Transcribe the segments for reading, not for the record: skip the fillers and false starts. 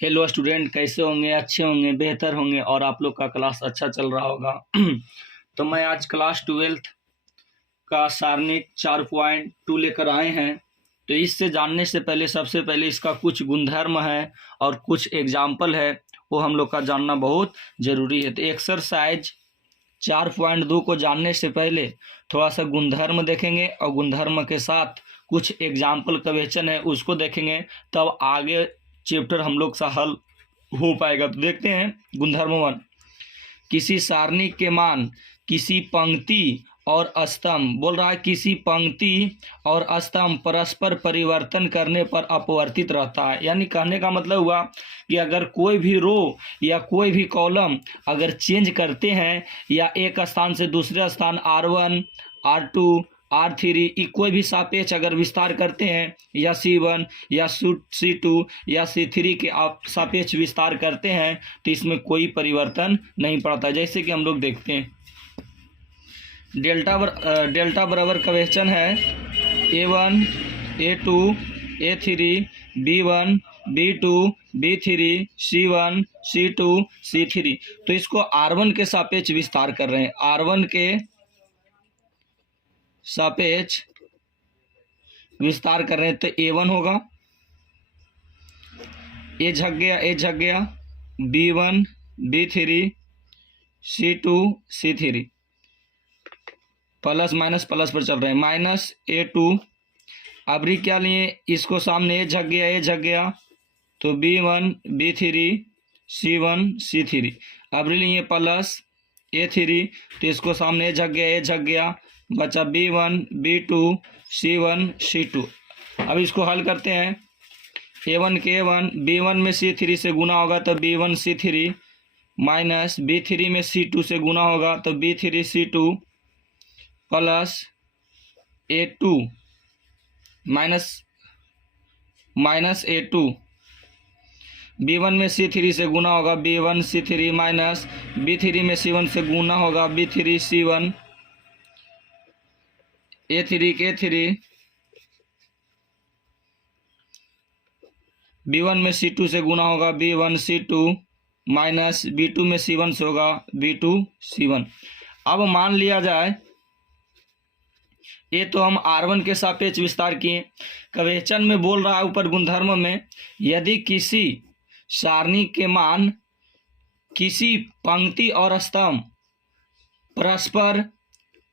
Hello student, कैसे होंगे? अच्छे होंगे, बेहतर होंगे और आप लोग का क्लास अच्छा चल रहा होगा। तो मैं आज क्लास 12th का सारणिक 4.2 लेकर आए हैं। तो इससे जानने से पहले सबसे पहले इसका कुछ गुणधर्म है और कुछ एग्जाम्पल है, वो हम लोग का जानना बहुत ज़रूरी है। तो एक्सरसाइज 4.2 को जानने से पहले थोड़ा सा गुणधर्म देखेंगे और गुणधर्म के साथ कुछ एग्जाम्पल क्वेश्चन है उसको देखेंगे, तब आगे चैप्टर हम लोग सा हल हो पाएगा। तो देखते हैं गुणधर्म 1। किसी सारणी के मान किसी पंक्ति और स्तंभ, बोल रहा है किसी पंक्ति और स्तंभ परस्पर परिवर्तन करने पर अपवर्तित रहता है। यानी कहने का मतलब हुआ कि अगर कोई भी रो या कोई भी कॉलम अगर चेंज करते हैं या एक स्थान से दूसरे स्थान R1 R2 R3 कोई भी सापेक्ष अगर विस्तार करते हैं या C1 या C2 या C3 के आप सापेक्ष विस्तार करते हैं तो इसमें कोई परिवर्तन नहीं पड़ता। जैसे कि हम लोग देखते हैं डेल्टा बराबर क्वेश्चन है A1 A2 A3 B1 B2 B3 C1 C2 C3। तो इसको R1 के सापेक्ष विस्तार कर रहे हैं, R1 के सापेक्ष विस्तार कर रहे हैं तो A1 होगा, ए झक गया B1 B3 C2 C3 plus minus plus पर चल रहे हैं माइनस A2। अबरी क्या लिए, इसको सामने ए झक गया तो B1 B3 C1 C3। अबरी लिए प्लस A3 तो इसको सामने ए झक गया बचा B1 B2 C1 C2। अब इसको हल करते हैं। A1 के A1 B1 में C3 से गुना होगा तो B1 C3 माइनस B3 में C2 से गुना होगा तो B3 C2 plus A2 minus A2। B1 में C3 से गुना होगा B1 C3 माइनस B3 में C1 से गुना होगा B3 C1 A3 के A3 B1 में C2 से गुना होगा B1 C2 माइनस B2 में C1 से होगा B2 C1। अब मान लिया जाए ये तो हम R1 के सापेक्ष विस्तार किए। क्वेश्चन में बोल रहा है ऊपर गुणधर्म में, यदि किसी सारणी के मान किसी पंक्ति और स्तंभ परस्पर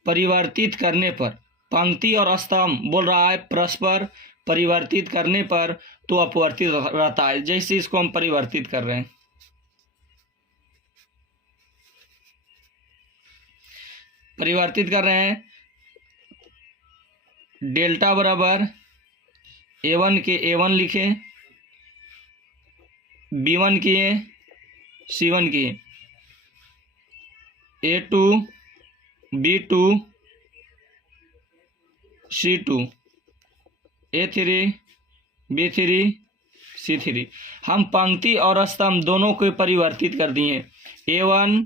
परिवर्तित करने पर, पंक्ति और स्तंभ बोल रहा है परस्पर परिवर्तित करने पर तो अपवर्तित रहता है। जैसे इसको हम परिवर्तित कर रहे हैं, परिवर्तित कर रहे हैं डेल्टा बराबर A1 के A1 लिखे, B1 किए C1 किए, A2 B2 C2 A3 B3 C3। हम पंक्ति और स्तंभ दोनों को परिवर्तित कर दिए। A1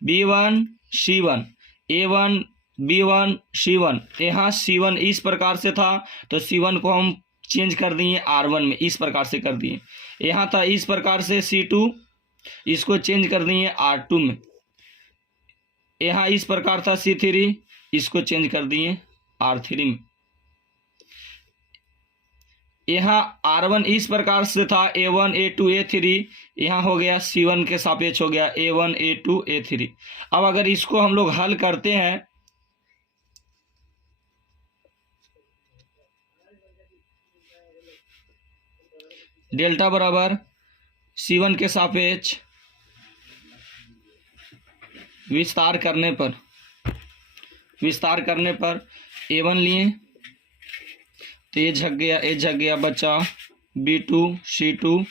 B1 C1 A1 B1 C1। यहाँ C1 इस प्रकार से था तो C1 को हम चेंज कर दिए R1 में, इस प्रकार से कर दिए। यहाँ था इस प्रकार से C2, इसको चेंज कर दिए R2 में। यहाँ इस प्रकार था C3, इसको चेंज कर दिए R3 में। यहाँ R1 इस प्रकार से था A1 A2 A3, यहाँ हो गया C1 के सापेक्ष हो गया A1 A2 A3। अब अगर इसको हम लोग हल करते हैं डेल्टा बराबर C1 के सापेक्ष विस्तार करने पर A1 लिए तो ये झक गया बचा B2 C2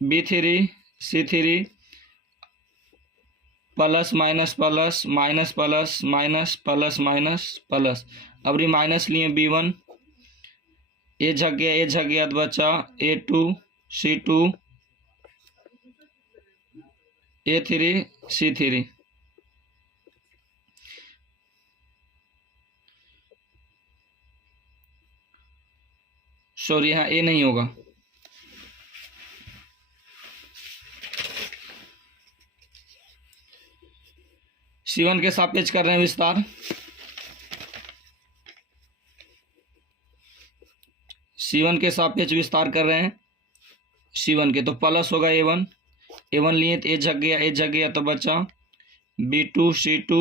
B3 C3 plus minus plus minus plus minus plus minus plus. अब माइनस लिए B1 ये झक गया तो बचा A2 C2 A3 C3। Sorry यहाँ ए नहीं होगा, C1 के सापेक्ष कर रहे हैं विस्तार, C1 के सापेक्ष विस्तार कर रहे हैं C1 के, तो प्लस होगा A1 लिए तो ए जग गया तो बचा B2 C2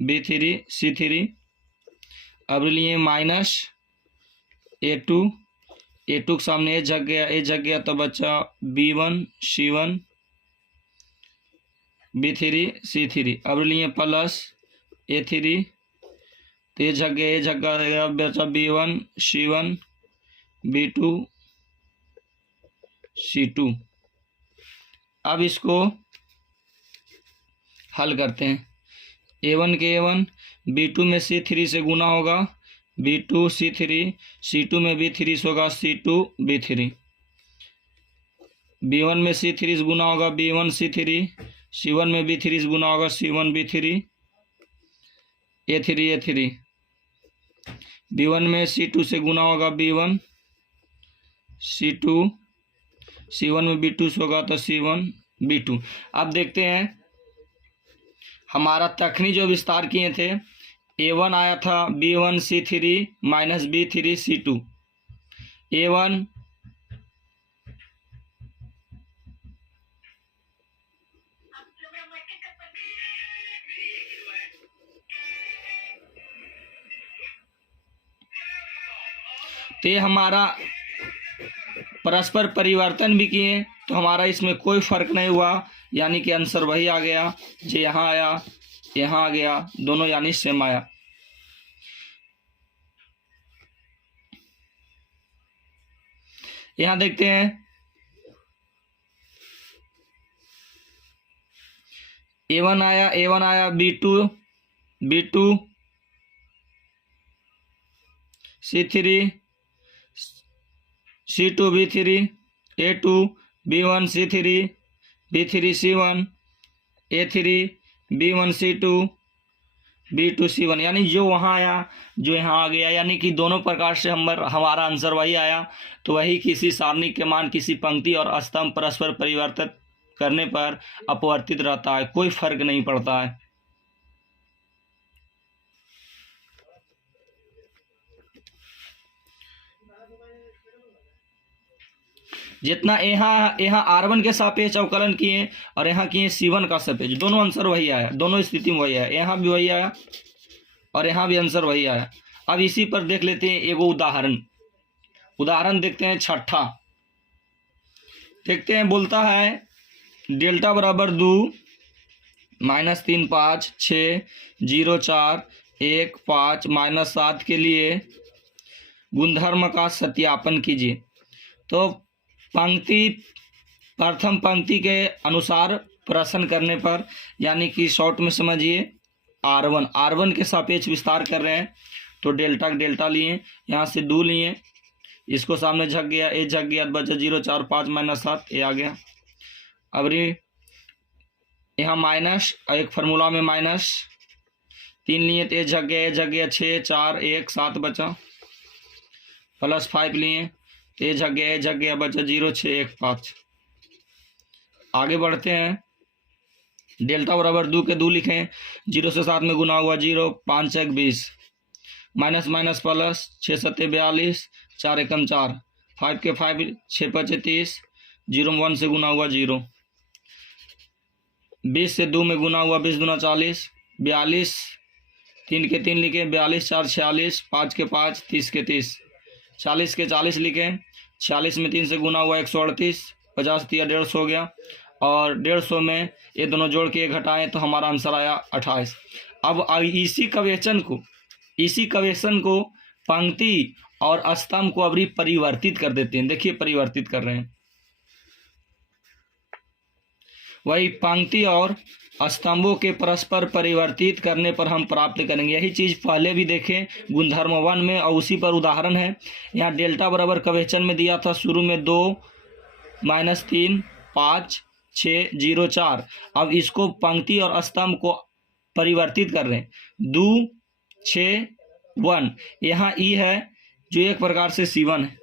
B3 C3। अब लिए माइनस A2 के सामने ए जग गया तो बचा B1 C1 B3 C3। अब लिए प्लस A3 तो ए जग गया बचा B1 C1 B2 C2। अब इसको हल करते हैं, A1 के A1 B2 में C3 से गुना होगा B2 C3, C2 में B3 से होगा C2 B3, B1 में C3 से गुना होगा B1 C3, C1 में B3 से गुना होगा C1 B3 A3 B1 में C2 से गुना होगा B1 C2, C1 में B2 से होगा तो C1 B2। अब देखते हैं हमारा तखनी जो विस्तार किए थे, A1 आया था B1 C3 minus B3 C2, A1 तो हमारा परस्पर परिवर्तन भी किए तो हमारा इसमें कोई फर्क नहीं हुआ, यानी कि आंसर वही आ गया, जो यहाँ आया यहाँ आ गया, दोनों यानी सेम आया। यहाँ देखते हैं A1 आया B2 C3 C2 B3 A2 B1 C3 B3 C1 A3 B1 C2 B2 C1, यानी जो वहाँ आया जो यहाँ आ गया, यानी कि दोनों प्रकार से हमारा आंसर वही आया। तो वही किसी सारणी के मान किसी पंक्ति और स्तंभ परस्पर परिवर्तित करने पर अपवर्तित रहता है, कोई फर्क नहीं पड़ता है। जितना यहाँ R1 के सापेक्ष अवकलन किए और यहाँ किए C1 का सापेक्ष, दोनों आंसर वही आया, दोनों स्थिति में वही आया, यहाँ भी वही आया और यहाँ भी आंसर वही आया। अब इसी पर देख लेते हैं एगो उदाहरण देखते हैं छठा। देखते हैं, बोलता है डेल्टा बराबर 2 -3 5 6 0 4 1 5 -7 के लिए गुणधर्म का सत्यापन कीजिए। तो प्रथम पंक्ति के अनुसार प्रश्न करने पर, यानी कि शॉर्ट में समझिए R1 के सापेक्ष विस्तार कर रहे हैं, तो डेल्टा लिए, यहाँ से 2 लिए, इसको सामने झक गया ए झक गया, बचा 0 4 5 -7 ए आ गया। अब यहाँ माइनस, एक फार्मूला में -3 लिए तो ए झक गया 6 4 1 7 बचा, +5 लिए ए झक गया बचा 0 6 1 5। आगे बढ़ते हैं, डेल्टा बराबर 2 के 2 लिखें, 0 से 7 में गुना हुआ 0 5 1 20, माइनस प्लस 6 7 42 4 1 4, 5 के 5 6 5 30, 0 में 1 से गुना हुआ 0, 20 से 2 में गुना हुआ 20 दूना 40, 42 3 के 3 लिखे, 42 4 46, 5 के 5 30 के 30, 40 के 40 लिखे, 46 में 3 से गुना हुआ 138, 50 दिया 150 हो गया, और 150 में ये दोनों जोड़ के घटाएं तो हमारा आंसर आया 28। अब इसी क्वेश्चन को पंक्ति और स्तंभ को अभी परिवर्तित कर देते हैं। देखिए परिवर्तित कर रहे हैं, वही पंक्ति और स्तंभों के परस्पर परिवर्तित करने पर हम प्राप्त करेंगे। यही चीज़ पहले भी देखें गुणधर्म 1 में, और उसी पर उदाहरण है। यहाँ डेल्टा बराबर क्वेश्चन में दिया था शुरू में 2 -3 5 6 0 4। अब इसको पंक्ति और स्तंभ को परिवर्तित कर रहे हैं, 2 6 1, यहाँ ई है, जो एक प्रकार से C1 है,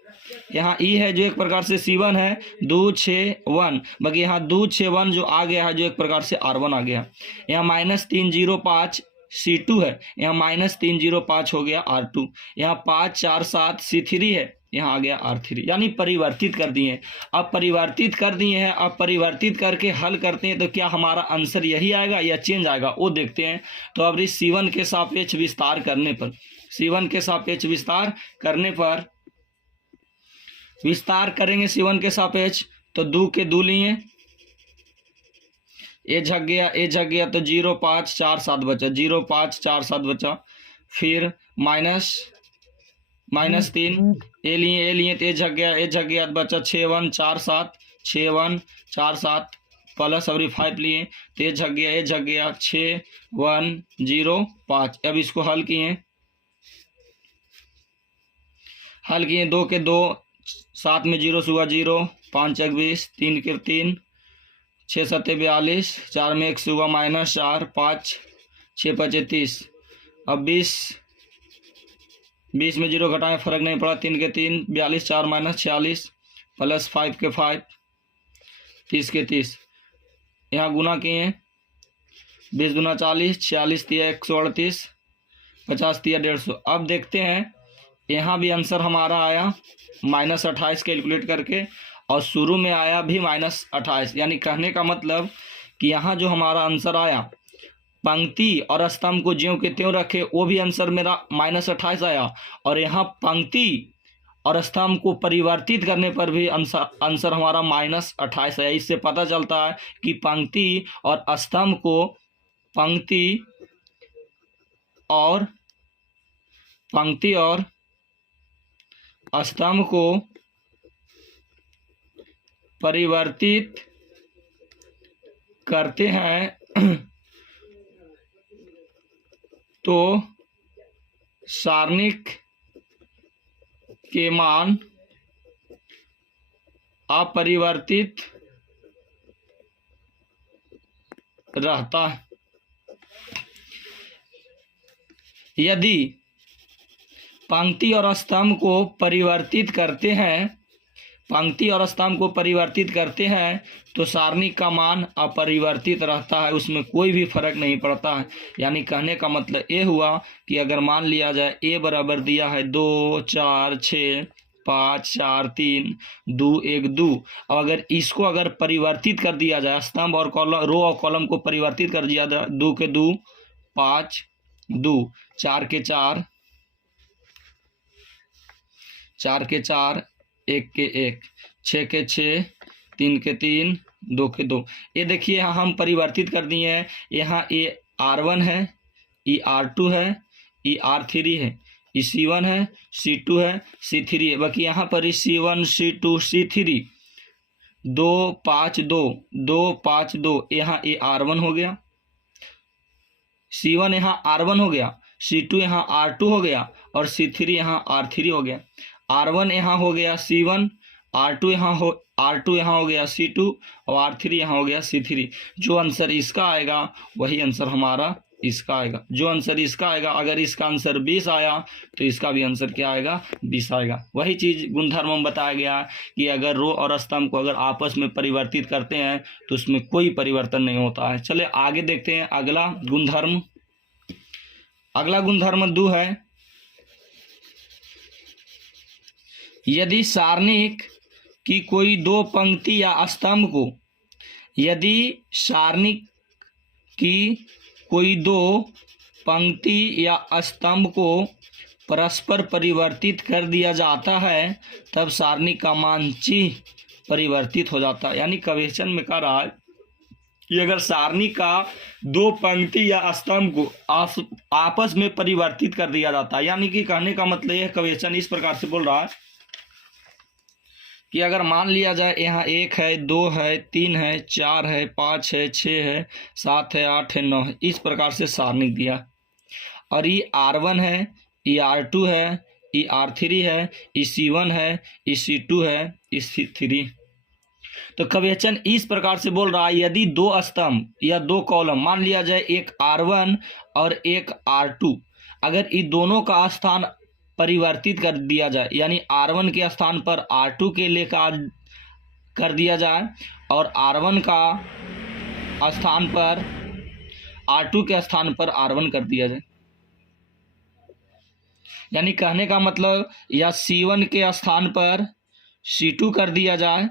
यहाँ ई है जो एक प्रकार से C1 है, 2 6 1, बाकी यहाँ 2 6 1 जो आ गया है जो एक प्रकार से R1 आ गया। यहाँ -305 C2 है, यहाँ -305 हो गया R2, यहाँ 5 4 7 C3 है, यहाँ आ गया R3, यानी परिवर्तित कर दिए। अब परिवर्तित कर दिए हैं, अब परिवर्तित करके हल करते हैं तो क्या हमारा आंसर यही आएगा या चेंज आएगा वो देखते हैं। तो अब इस C1 के सापेक्ष विस्तार करने पर, C1 के सापेक्ष विस्तार करने पर, विस्तार करेंगे C1 के सापेक्ष तो 2 के 2 लिए, ए झक गया, ए झक गया तो 0 5 4 7 बचा, 0 5 4 7 बचा। फिर -3 ए लिए तो ए झक गया तो बचा 6 1 4 7, 6 1 4 7 प्लस अवरी 5 लिए तो ए झक गया 6 1 0 5। अब इसको हल किए 2 के 2, 7 में 0 हुआ 0, 5 1 20, 3 के 3, 6 7 42, 4 में 1 हुआ -4, 5 6 5 30। अब 20 में 0 घटाएं फर्क नहीं पड़ा, 3 के 3, 42 4 -46 प्लस 5 के 5, 30 के 30। यहाँ गुना किए 20 दूना 40, 46 तिया 138, 50 तिया 150। अब देखते हैं यहाँ भी आंसर हमारा आया -28 कैलकुलेट करके, और शुरू में आया भी -28, यानी कहने का मतलब कि यहाँ जो हमारा आंसर आया पंक्ति और स्तंभ को ज्यों के त्यों रखे वो भी आंसर मेरा -28 आया, और यहाँ पंक्ति और स्तंभ को परिवर्तित करने पर भी आंसर हमारा -28 है। इससे पता चलता है कि पंक्ति और स्तंभ को, पंक्ति और स्तंभ को परिवर्तित करते हैं तो सारणिक के मान अपरिवर्तित रहता है। यदि पंक्ति और स्तंभ को परिवर्तित करते हैं, पंक्ति और स्तंभ को परिवर्तित करते हैं तो सारणिक का मान अपरिवर्तित रहता है, उसमें कोई भी फर्क नहीं पड़ता है। यानी कहने का मतलब ये हुआ कि अगर मान लिया जाए ए बराबर दिया है 2 4 6 5 4 3 2 1 2, और अगर इसको अगर परिवर्तित कर दिया जाए, स्तंभ और कॉलम, रो और कॉलम को परिवर्तित कर दिया जाए, 2 के 2 5 2, 4 के 4 4 के 4, 1 के 1, 6 के 6, 3 के 3, 2 के 2। ये देखिए यहाँ हम परिवर्तित कर दिए हैं, यहाँ ये R1 है, ये R2 है, ये R3 है, ये C1 है, C2 है, C3 है। बाकी यहाँ पर ही C1 C2 C3 2 5 2 2 5 2, यहाँ ये R1 हो गया, C1 यहाँ R1 हो गया, C2 यहाँ R2 हो गया, और C3 यहाँ R3 हो गया। R1 यहाँ हो गया C1, R2 यहाँ हो गया C2, और R3 यहाँ हो गया C3। जो आंसर इसका आएगा वही आंसर हमारा इसका आएगा। जो आंसर इसका आएगा, अगर इसका आंसर 20 आया तो इसका भी आंसर क्या आएगा, 20 आएगा। वही चीज़ गुणधर्म में बताया गया कि अगर रो और स्तंभ को अगर आपस में परिवर्तित करते हैं तो उसमें कोई परिवर्तन नहीं होता है। चले आगे देखते हैं अगला गुणधर्म। अगला गुणधर्म 2 है, यदि सारणिक की कोई दो पंक्ति या स्तंभ को, यदि सारणिक की कोई दो पंक्ति या स्तंभ को परस्पर परिवर्तित कर दिया जाता है तब सारणिक का मान चिह्न परिवर्तित हो जाता है। यानी क्वेश्चन में कह रहा है कि अगर सारणी का दो पंक्ति या स्तंभ को आपस में परिवर्तित कर दिया जाता है, यानी कि कहने का मतलब यह क्वेश्चन इस प्रकार से बोल रहा है कि अगर मान लिया जाए यहाँ 1 है, 2 है, 3 है, 4 है, 5 है, 6 है, 7 है, 8 है, 9 है, इस प्रकार से सारणी दिया, और ये R1 है, ये R2 है, ये R3 है, ये C1 है, ये C2 है, ये C3। तो क्वेश्चन इस प्रकार से बोल रहा है यदि दो स्तंभ या दो कॉलम, मान लिया जाए एक R1 और एक R2, अगर इन दोनों का स्थान परिवर्तित कर दिया जाए, यानी R1 के स्थान पर R2 के लेकर कर दिया जाए और R1 का स्थान पर R2 के स्थान पर R1 कर दिया जाए। यानी कहने का मतलब या C1 के स्थान पर C2 कर दिया जाए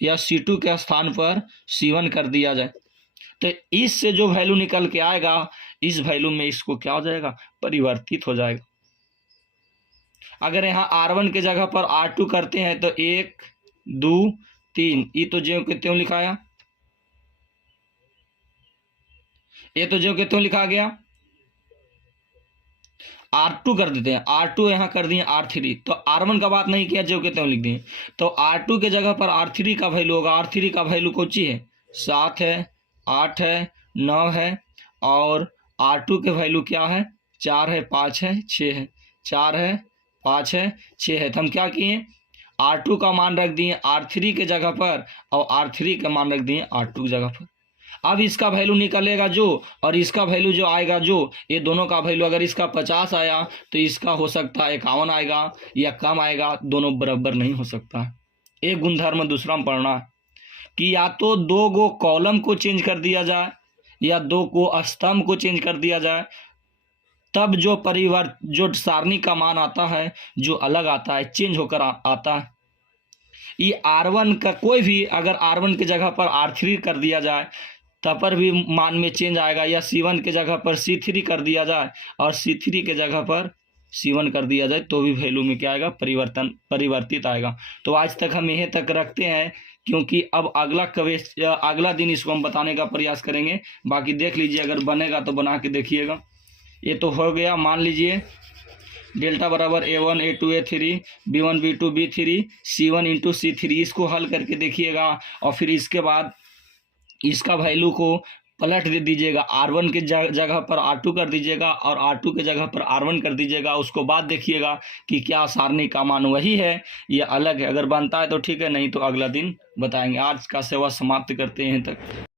या C2 के स्थान पर C1 कर दिया जाए। तो इससे जो वैल्यू निकल के आएगा, इस वैल्यू में इसको क्या हो जाएगा, परिवर्तित हो जाएगा। अगर यहाँ R1 के जगह पर R2 करते हैं तो 1 2 3, ये तो ज्यों के त्यों लिखाया, ये तो ज्यों के त्यों लिखा गया। R2 कर देते हैं, R2 यहाँ कर दिए R3, तो R1 का बात नहीं किया, ज्यों के त्यों लिख दिए। तो R2 के जगह पर R3 का वैल्यू होगा, R3 का वैल्यू कौन सी है, 7 है, 8 है, 9 है, और R2 के वैल्यू क्या है, 4 है, 5 है, 6 है, 4 है, 5 है, 6 है। तो हम क्या किए, R2 का मान रख दिए R3 के जगह पर और R3 का मान रख दिए R2 की जगह पर। अब इसका वैल्यू निकलेगा जो, और इसका वैल्यू जो आएगा जो, ये दोनों का वैल्यू अगर इसका 50 आया तो इसका हो सकता है 51 आएगा या कम आएगा, दोनों बराबर नहीं हो सकता। एक गुणधर्म दूसरा में पढ़ना है कि या तो 2 गो कॉलम को चेंज कर दिया जाए या 2 को स्तंभ को चेंज कर दिया जाए, तब जो सारणी का मान आता है जो अलग आता है, चेंज होकर आता है। ये R1 का कोई भी अगर R1 की जगह पर R3 कर दिया जाए तब पर भी मान में चेंज आएगा, या C1 के जगह पर C3 कर दिया जाए और C3 के जगह पर C1 कर दिया जाए तो भी वैल्यू में क्या आएगा, परिवर्तित आएगा। तो आज तक हम यहीं तक रखते हैं, क्योंकि अब अगला दिन इसको हम बताने का प्रयास करेंगे। बाकी देख लीजिए, अगर बनेगा तो बना के देखिएगा। ये तो हो गया, मान लीजिए डेल्टा बराबर A1 A2 A3 B1 B2 B3 C1 into C3, इसको हल करके देखिएगा और फिर इसके बाद इसका वैल्यू को पलट दे दीजिएगा, R1 के जगह पर R2 कर दीजिएगा और R2 के जगह पर R1 कर दीजिएगा। उसको बाद देखिएगा कि क्या सारणी का मान वही है या अलग है। अगर बनता है तो ठीक है, नहीं तो अगला दिन बताएंगे। आज का सेवा समाप्त करते हैं तक।